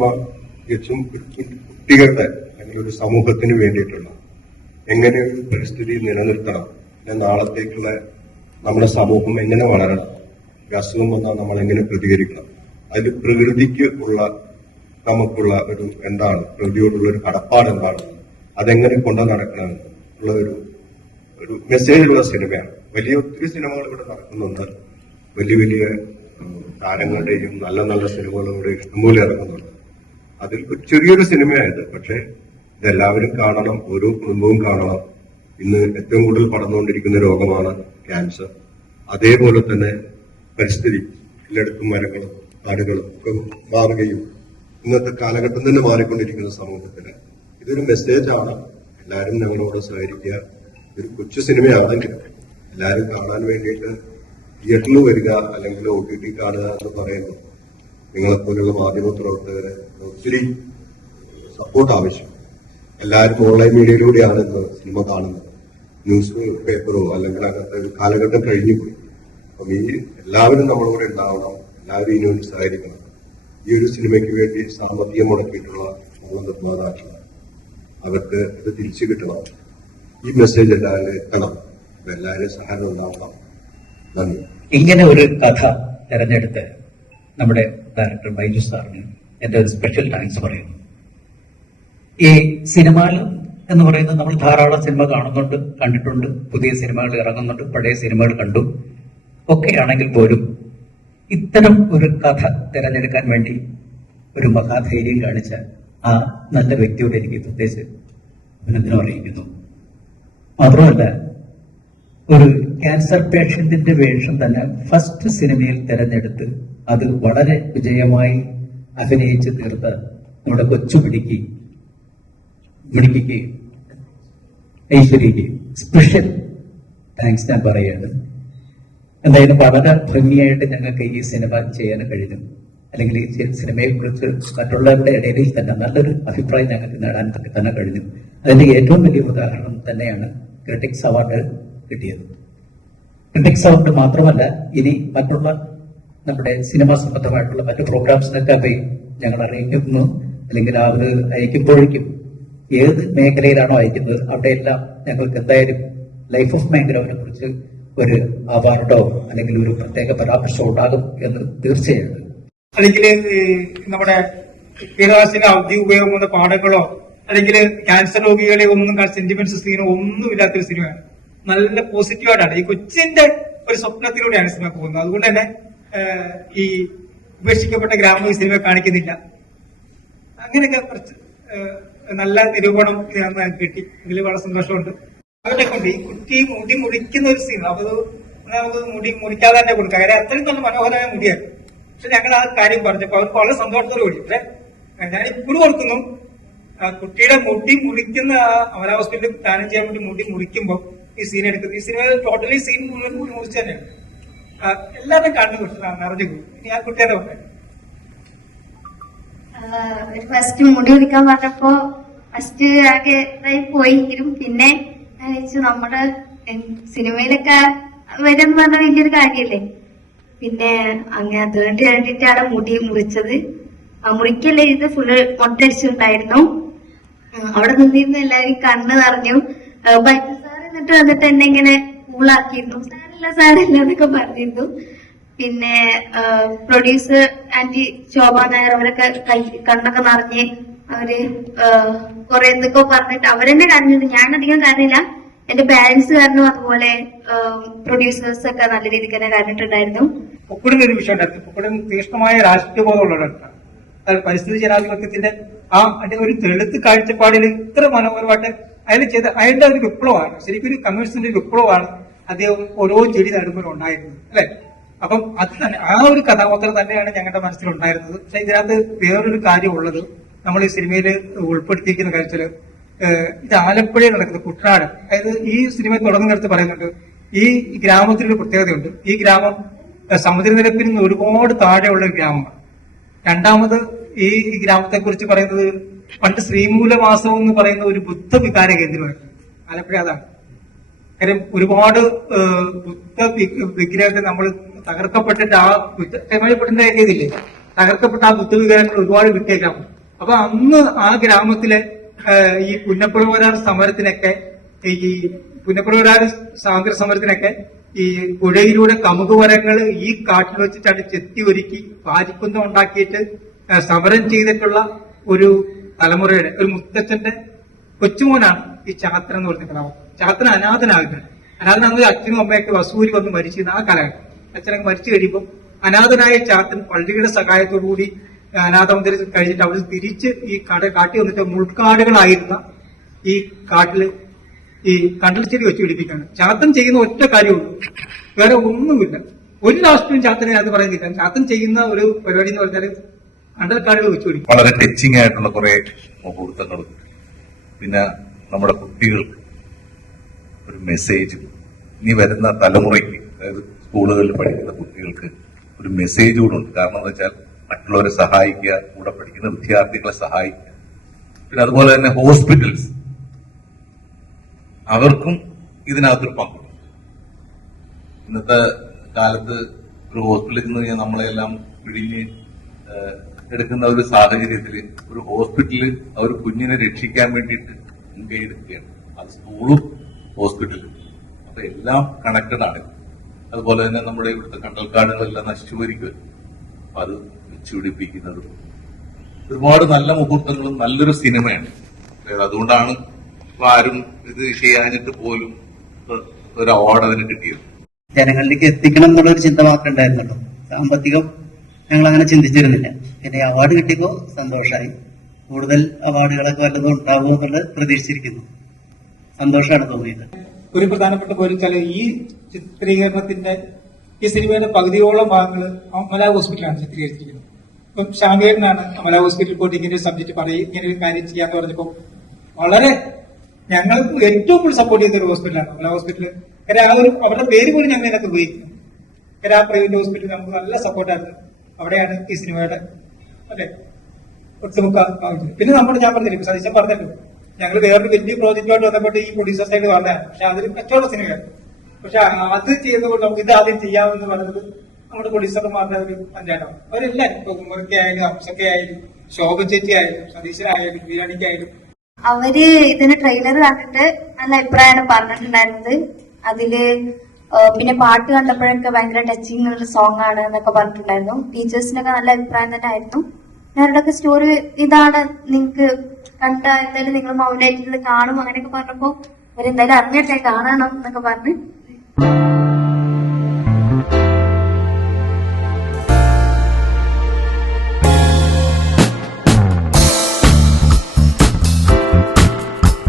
Cinema തികച്ചും കുട്ടികളുടെ അല്ലെങ്കിൽ ഒരു സമൂഹത്തിന് വേണ്ടിയിട്ടുള്ള എങ്ങനെ ഒരു പരിസ്ഥിതി നിലനിർത്തണം, നാളത്തേക്കുള്ള നമ്മുടെ സമൂഹം എങ്ങനെ വളരണം, അസുഖം വന്നാൽ നമ്മൾ എങ്ങനെ പ്രതികരിക്കണം, അതിൽ പ്രകൃതിക്ക് ഉള്ള നമുക്കുള്ള ഒരു എന്താണ്, പ്രകൃതിയോടുള്ള ഒരു കടപ്പാട് എന്താണ്, അതെങ്ങനെ കൊണ്ടു നടക്കണം ഉള്ള ഒരു മെസ്സേജുള്ള സിനിമയാണ്. ഒത്തിരി സിനിമകൾ ഇവിടെ നടക്കുന്നുണ്ട്. വലിയ താരങ്ങളുടെയും നല്ല നല്ല സിനിമകളും ഇവിടെ ഇഷ്ടംപോലെ ഇറങ്ങുന്നുണ്ട്. അതിൽ ചെറിയൊരു സിനിമയായത്, പക്ഷെ ഇതെല്ലാവരും കാണണം, ഓരോ കുടുംബവും കാണണം. ഇന്ന് ഏറ്റവും കൂടുതൽ പടർന്നുകൊണ്ടിരിക്കുന്ന രോഗമാണ് ക്യാൻസർ. അതേപോലെ തന്നെ പരിസ്ഥിതി, എല്ലായിടത്തും മരങ്ങളും കാടുകളും ഒക്കെ മാറുകയും ഇന്നത്തെ കാലഘട്ടം തന്നെ മാറിക്കൊണ്ടിരിക്കുന്ന സമൂഹത്തിന് ഇതൊരു മെസ്സേജാണ്. എല്ലാവരും ഞങ്ങളോട് സഹകരിക്കുക. ഇതൊരു കൊച്ചു സിനിമയാണെങ്കിൽ എല്ലാവരും കാണാൻ വേണ്ടിയിട്ട് തിയേറ്ററിൽ വരിക അല്ലെങ്കിൽ OTT കാണുക എന്ന് പറയുമ്പോൾ നിങ്ങളെപ്പോലുള്ള മാധ്യമ പ്രവർത്തകര് ഒത്തിരി സപ്പോർട്ട് ആവശ്യം. എല്ലാവരും ഓൺലൈൻ മീഡിയയിലൂടെയാണ് ഇന്ന് സിനിമ കാണുന്നത്. ന്യൂസ് പേപ്പറോ അല്ലെങ്കിൽ അങ്ങനത്തെ ഒരു കാലഘട്ടം കഴിഞ്ഞു പോയി. അപ്പം ഈ എല്ലാവരും നമ്മളോട് ഉണ്ടാവണം, എല്ലാവരും ഇതിനുവേണ്ടി സഹകരിക്കണം. ഈ ഒരു സിനിമയ്ക്ക് വേണ്ടി സാമ്പത്തികം മുടക്കിയിട്ടുള്ള നമ്മളെ നിർമ്മാതാക്കളാണ്. അവർക്ക് ഇത് തിരിച്ചു കിട്ടണം. ഈ മെസ്സേജ് എല്ലാവരും എത്തണം. എല്ലാവരും സഹായം ഉണ്ടാവണം. നന്ദി. ഇങ്ങനെ ഒരു കഥ തെരഞ്ഞെടുത്ത് നമ്മുടെ ഡയറക്ടർ ബൈജു സാറിന് എന്റെ ഒരു സ്പെഷ്യൽ താങ്ക്സ് പറയുന്നു. ഈ സിനിമ എന്ന് പറയുന്നത് നമ്മൾ ധാരാളം സിനിമ കാണുന്നുണ്ട്, കണ്ടിട്ടുണ്ട്, പുതിയ സിനിമകൾ ഇറങ്ങുന്നുണ്ട്, പഴയ സിനിമകൾ കണ്ടു ഒക്കെയാണെങ്കിൽ പോലും ഇത്തരം ഒരു കഥ തിരഞ്ഞെടുക്കാൻ വേണ്ടി ഒരു മഹാധൈര്യം കാണിച്ച ആ നല്ല വ്യക്തിയോട് എനിക്ക് പ്രത്യേകിച്ച് അഭിനന്ദനം അറിയിക്കുന്നു. മാത്രമല്ല, ഒരു ക്യാൻസർ പേഷ്യന്റിന്റെ വേഷം തന്നെ ഫസ്റ്റ് സിനിമയിൽ തിരഞ്ഞെടുത്ത് അത് വളരെ വിജയമായി അഭിനയിച്ച് തീർത്ത നമ്മുടെ കൊച്ചുമിടുക്കി ഐശ്വര്യക്ക് സ്പെഷ്യൽ താങ്ക്സ് ഞാൻ പറയുകയാണ്. എന്തായാലും വളരെ ഭംഗിയായിട്ട് ഞങ്ങൾക്ക് ഈ സിനിമ ചെയ്യാൻ കഴിഞ്ഞു. അല്ലെങ്കിൽ ഈ സിനിമയെ കുറിച്ച് മറ്റുള്ളവരുടെ ഇടയിൽ തന്നെ നല്ലൊരു അഭിപ്രായം ഞങ്ങൾക്ക് നേടാൻ തന്നെ കഴിഞ്ഞു. അതിന്റെ ഏറ്റവും വലിയ ഉദാഹരണം തന്നെയാണ് ക്രിട്ടിക്സ് അവാർഡ് കിട്ടിയത്. ക്രിട്ടിക്സ് അവാർഡ് മാത്രമല്ല, ഇനി മറ്റുള്ള നമ്മുടെ സിനിമ സംബന്ധമായിട്ടുള്ള മറ്റു പ്രോഗ്രാംസിനൊക്കെ പോയി ഞങ്ങൾ അറിയിക്കുന്നു. അല്ലെങ്കിൽ അവർ അയക്കുമ്പോഴേക്കും ഏത് മേഖലയിലാണോ അയക്കുന്നത് അവിടെയെല്ലാം ഞങ്ങൾക്ക് എന്തായാലും ലൈഫ് ഓഫ് മേഖലയെ കുറിച്ച് ഒരു അവാർഡോ അല്ലെങ്കിൽ ഒരു പ്രത്യേക പരാമർശം ഉണ്ടാകും എന്ന് തീർച്ചയാണ്. അല്ലെങ്കിൽ നമ്മുടെ കീടനാശിനി ഔദ്യോഗിക ഉപയോഗം പാഠങ്ങളോ അല്ലെങ്കിൽ ക്യാൻസർ രോഗികളെ ഒന്നും സെന്റിമെന്റ്സ് സീനോ ഒന്നും ഇല്ലാത്തൊരു സിനിമയാണ്. നല്ല പോസിറ്റീവായിട്ടാണ് ഈ കൊച്ചിന്റെ ഒരു സ്വപ്നത്തിലൂടെയാണ് സിനിമ പോകുന്നത്. അതുകൊണ്ട് തന്നെ ഈ ഉപേക്ഷിക്കപ്പെട്ട ഗ്രാമം ഈ സിനിമ കാണിക്കുന്നില്ല. അങ്ങനെയൊക്കെ കുറച്ച് നല്ല നിരൂപണം കിട്ടി. ഇതിൽ വളരെ സന്തോഷമുണ്ട്. അവരെ കൊണ്ട് ഈ കുട്ടി മുടി മുറിക്കുന്ന ഒരു സീൻ, അപ്പൊ നമുക്ക് മുടി മുറിക്കാതെ തന്നെ കൊടുക്കാം. കാര്യം അത്രയും നല്ല മനോഹരമായ മുടിയാണ്. പക്ഷെ ഞങ്ങൾ ആ കാര്യം പറഞ്ഞപ്പോ അവർക്ക് വളരെ സന്തോഷത്തോട് കൂടി ഞാൻ ഇപ്പോഴും ഓർക്കുന്നു, കുട്ടിയുടെ മുടി മുറിക്കുന്ന അമല ഹോസ്പിറ്റലിൽ ദാനം ചെയ്യാൻ വേണ്ടി മുടി മുറിക്കുമ്പോൾ ഈ സീൻ എടുക്കുന്നത്. ഈ സിനിമ ടോട്ടലി സീൻ മുഴുവൻ കൂടി മുറിച്ച് തന്നെയാണ്. എല്ലാവരും കണ്ണു നിറഞ്ഞു പോയി. ഇനി ആ കുട്ടിയുടെ പറഞ്ഞു ഫസ്റ്റ് മുടി മുറിക്കാൻ പറഞ്ഞപ്പോ ഫസ്റ്റ് ആകെ ഇതായി പോയെങ്കിലും പിന്നെ നമ്മുടെ സിനിമയിലൊക്കെ വരെന്ന് പറഞ്ഞ വലിയൊരു കാര്യല്ലേ. പിന്നെ അങ്ങനെ അതുകൊണ്ട് വേണ്ടിയിട്ടാണ് മുടി മുറിച്ചത്. മുറിക്കല്ലേ ഇത് ഫുള്ള് മൊട്ടടിച്ചിട്ടുണ്ടായിരുന്നു. അവിടെ നിന്നിരുന്ന എല്ലാവരും കണ്ണ് നിറഞ്ഞു. ബൈജു സാർ എന്നിട്ട് വന്നിട്ട് എന്നെ ഇങ്ങനെ കൂളാക്കിയിരുന്നു. സാരല്ല എന്നൊക്കെ പറഞ്ഞിരുന്നു. പിന്നെ പ്രൊഡ്യൂസർ ആന്റി ശോഭ നായർ അവരൊക്കെ കണ്ണൊക്കെ നിറഞ്ഞ് അവര് കുറെ എന്തൊക്കെ പറഞ്ഞിട്ട് അവരെന്നെ കരഞ്ഞിട്ട് ഞാൻ അധികം കരഞ്ഞില്ല. എന്റെ പാരന്റ്സ് കാരണം അതുപോലെ പ്രൊഡ്യൂസേഴ്സ് ഒക്കെ നല്ല രീതിക്ക് തന്നെ കരഞ്ഞിട്ടുണ്ടായിരുന്നു. പൊക്കുടിന് ഒരു വിഷയം ഉണ്ടായിരുന്നു. പൊക്കുടൻ തീക്ഷ്ണമായ രാഷ്ട്രീയ ബോധമുള്ളവരാണ്. പരിസ്ഥിതി ജനാധിപത്യത്തിന്റെ ആ ഒരു തെളുത്ത് കാഴ്ചപ്പാടിൽ ഇത്ര മനോഹരമായിട്ട് അയാൾ ചെയ്ത അയാളുടെ ഒരു വിപ്ലവമാണ്. ശരിക്കും ഒരു കമ്മ്യൂണിസ്റ്റിന്റെ വിപ്ലവമാണ് അദ്ദേഹം ഓരോ ചെടി നടുമ്പോഴും ഉണ്ടായിരുന്നത്, അല്ലെ? അപ്പം അത് തന്നെ ആ ഒരു കഥാപാത്രം തന്നെയാണ് ഞങ്ങളുടെ മനസ്സിലുണ്ടായിരുന്നത്. പക്ഷെ ഇതിനകത്ത് വേറൊരു കാര്യമുള്ളത്, നമ്മൾ ഈ സിനിമയിൽ ഉൾപ്പെടുത്തിയിരിക്കുന്ന കാര്യത്തില് ഇത് ആലപ്പുഴയിൽ നടക്കുന്നത് കുട്ടനാട്. അതായത് ഈ സിനിമ തുടങ്ങുന്നിടത്ത് പറയുന്നുണ്ട് ഈ ഗ്രാമത്തിനൊരു പ്രത്യേകതയുണ്ട്. ഈ ഗ്രാമം സമുദ്രനിരപ്പിൽ നിന്ന് ഒരുപാട് താഴെയുള്ള ഒരു ഗ്രാമമാണ്. രണ്ടാമത് ഈ ഗ്രാമത്തെ കുറിച്ച് പറയുന്നത് പണ്ട് ശ്രീമൂലവാസം എന്ന് പറയുന്ന ഒരു ബുദ്ധ വികാര കേന്ദ്രമായിരുന്നു ആലപ്പുഴ. അതാണ് കാര്യം. ഒരുപാട് ബുദ്ധ വിഗ്രഹത്തെ നമ്മൾ തകർക്കപ്പെട്ടിട്ട് ആ ബുദ്ധ രീതിയില്ലേ തകർക്കപ്പെട്ട ആ കുത്തുവിഗ്രഹങ്ങൾ ഒരുപാട് കിട്ടിയേക്കാം. അപ്പൊ അന്ന് ആ ഗ്രാമത്തിലെ ഈ പുന്നപ്രവരാർ സമരത്തിനൊക്കെ ഈ പുന്നപ്രവരാർ സ്വാതന്ത്ര്യ സമരത്തിനൊക്കെ ഈ പുഴയിലൂടെ കമുകുമരങ്ങൾ ഈ കാട്ടിൽ വെച്ചിട്ടാണ് ചെത്തി ഒരുക്കി പാരിക്കുന്തം ഉണ്ടാക്കിയിട്ട് സമരം ചെയ്തിട്ടുള്ള ഒരു തലമുറയുടെ ഒരു മുത്തച്ഛന്റെ കൊച്ചുമോനാണ് ഈ ചാത്തൻ എന്ന് പറഞ്ഞ കഥാപാത്രം. ചാത്തൻ അനാഥനാകുന്നത്. അനാഥനാകുന്നത് അച്ഛനും അമ്മയൊക്കെ വസൂരി വന്ന് മരിച്ചിരുന്ന ആ കാലഘട്ടം. അച്ഛനൊക്കെ മരിച്ചു കഴിയുമ്പോൾ അനാഥനായ ചാത്തൻ പള്ളിയുടെ സഹായത്തോടുകൂടി അനാഥമന്ദിരത്തിൽ കഴിഞ്ഞിട്ട് അവിടെ തിരിച്ച് ഈ കാട്ടി വന്നിട്ട് മുൾക്കാടുകളായിരുന്ന ഈ കാട്ടില് ഈ കണ്ടൽച്ചെടി വെച്ച് പിടിപ്പിക്കുകയാണ്. ചാത്തൻ ചെയ്യുന്ന ഒറ്റ കാര്യമുള്ളൂ, വേറെ ഒന്നുമില്ല. ഒരു രാഷ്ട്രീയം ചാത്തനെ അത് പറയുന്നില്ല. ചാത്തൻ ചെയ്യുന്ന ഒരു പരിപാടി എന്ന് പറഞ്ഞാൽ കണ്ടൽക്കാടുകൾ വെച്ച് പിടിക്കും. വളരെ ടച്ചിങ് ആയിട്ടുള്ള കുറെ മുഹൂർത്തങ്ങളും പിന്നെ നമ്മുടെ കുട്ടികൾക്ക് ഒരു മെസ്സേജും ഇനി വരുന്ന തലമുറയ്ക്ക്, അതായത് സ്കൂളുകളിൽ പഠിക്കുന്ന കുട്ടികൾക്ക് ഒരു മെസ്സേജ് കൂടെ ഉണ്ട്. കാരണം എന്താ വെച്ചാൽ മറ്റുള്ളവരെ സഹായിക്കുക, കൂടെ പഠിക്കുന്ന വിദ്യാർത്ഥികളെ സഹായിക്കുക. പിന്നെ അതുപോലെ തന്നെ ഹോസ്പിറ്റൽസ്, അവർക്കും ഇതിനകത്തൊരു പങ്കുണ്ട്. ഇന്നത്തെ കാലത്ത് ഒരു ഹോസ്പിറ്റലിൽ നിന്ന് കഴിഞ്ഞാൽ നമ്മളെല്ലാം പിഴിഞ്ഞ് എടുക്കുന്ന ഒരു സാഹചര്യത്തിൽ ഒരു ഹോസ്പിറ്റലിൽ ഒരു കുഞ്ഞിനെ രക്ഷിക്കാൻ വേണ്ടിയിട്ട് മുൻകൈ എടുക്കുകയാണ്. അത് സ്കൂളും ഹോസ്പിറ്റലും, അപ്പൊ എല്ലാം കണക്റ്റഡ് ആണ്. അതുപോലെ തന്നെ നമ്മുടെ ഇവിടുത്തെ കണ്ടൽക്കാടുകളെല്ലാം നശിച്ചു വരിക്കുക, അപ്പൊ അത് വെച്ചുപിടിപ്പിക്കുന്നതും ഒരുപാട് നല്ല മുഹൂർത്തങ്ങളും നല്ലൊരു സിനിമയാണ്. അതുകൊണ്ടാണ് ഇപ്പൊ ആരും ഇത് ചെയ്യാഞ്ഞിട്ട് പോലും ഒരു അവാർഡ് അതിന് കിട്ടിയത്. ജനങ്ങളിലേക്ക് എത്തിക്കണം എന്നുള്ള ഒരു ചിന്ത മാത്രമേ ഉണ്ടായിരുന്നുള്ളൂ. സാമ്പത്തികം ഞങ്ങൾ അങ്ങനെ ചിന്തിച്ചിരുന്നില്ല. പിന്നെ അവാർഡ് കിട്ടിയപ്പോൾ സന്തോഷമായി. കൂടുതൽ അവാർഡുകളൊക്കെ വല്ലതും ഉണ്ടാവുമോ എന്നുള്ളത് പ്രതീക്ഷിച്ചിരിക്കുന്നു. സന്തോഷമാണ് തോന്നിയത്. ഒരു പ്രധാനപ്പെട്ട പോലും ഈ ചിത്രീകരണത്തിന്റെ ഈ സിനിമയുടെ പകുതിയോളം ഭാഗങ്ങൾ അമല ഹോസ്പിറ്റലാണ് ചിത്രീകരിച്ചിരിക്കുന്നത്. ഇപ്പം ഷാമിയേട്ടനാണ് അമല ഹോസ്പിറ്റലിൽ പോയിട്ട് ഇങ്ങനെ ഒരു സബ്ജക്ട് പറയും, ഇങ്ങനെ ഒരു കാര്യം ചെയ്യാന്ന് പറഞ്ഞപ്പോൾ വളരെ ഞങ്ങൾക്ക് ഏറ്റവും കൂടുതൽ സപ്പോർട്ട് ചെയ്ത ഒരു ഹോസ്പിറ്റലാണ് അമല ഹോസ്പിറ്റൽ. കാര്യം ആ ഒരു അവരുടെ പേര് പോലും ഞങ്ങൾ ഇതിനകത്ത് ഉപയോഗിക്കുന്നു. കാര്യം ആ പ്രൈവറ്റ് ഹോസ്പിറ്റൽ നമുക്ക് നല്ല സപ്പോർട്ടായിരുന്നു. അവിടെയാണ് ഈ സിനിമയുടെ അല്ലെ ഒട്ടുമുക്ക. പിന്നെ ഞാൻ പറഞ്ഞില്ല, സതീശൻ പറഞ്ഞല്ലോ, ഞങ്ങൾ വേറൊരു വലിയ പ്രോജക്റ്റുമായിട്ട് ബന്ധപ്പെട്ട് ഈ പ്രൊഡ്യൂസർ സൈഡ് പറഞ്ഞതാണ്. പക്ഷെ അതൊരു കച്ചവട സിനിമയാണ്. പക്ഷെ അത് ചെയ്തുകൊണ്ട് നമുക്ക് ഇത് ആദ്യം ചെയ്യാമെന്ന് പറയുന്നത് നമ്മുടെ പ്രൊഡ്യൂസർമാരുടെ ഒരു പഞ്ചായത്താണ്. അവരെല്ലാവരും ഇപ്പൊ ഉമ്മറൊക്കെ ആയാലും അംസൊക്കെ ആയാലും ശോഭ ചേച്ചി ആയാലും സതീശനായാലും ബിരിയാണിക്കായാലും അവര് ഇതിന് ട്രെയിലർ കണ്ടിട്ട് നല്ല അഭിപ്രായമാണ് പറഞ്ഞിട്ടുണ്ടായിരുന്നത്. അതില് പിന്നെ പാട്ട് കണ്ടപ്പോഴൊക്കെ ഭയങ്കര ടച്ചിങ് ഉള്ള സോങ് ആണ് എന്നൊക്കെ പറഞ്ഞിട്ടുണ്ടായിരുന്നു. ടീച്ചേഴ്സിനൊക്കെ നല്ല അഭിപ്രായം തന്നെ ആയിരുന്നു. അവരുടെയൊക്കെ സ്റ്റോറി ഇതാണ്, നിങ്ങക്ക് കണ്ട എന്തായാലും നിങ്ങൾ മൗനായിട്ട് കാണും അങ്ങനെയൊക്കെ പറഞ്ഞപ്പോ അവരെന്തായാലും അറിഞ്ഞിട്ടേ കാണണം എന്നൊക്കെ പറഞ്ഞ്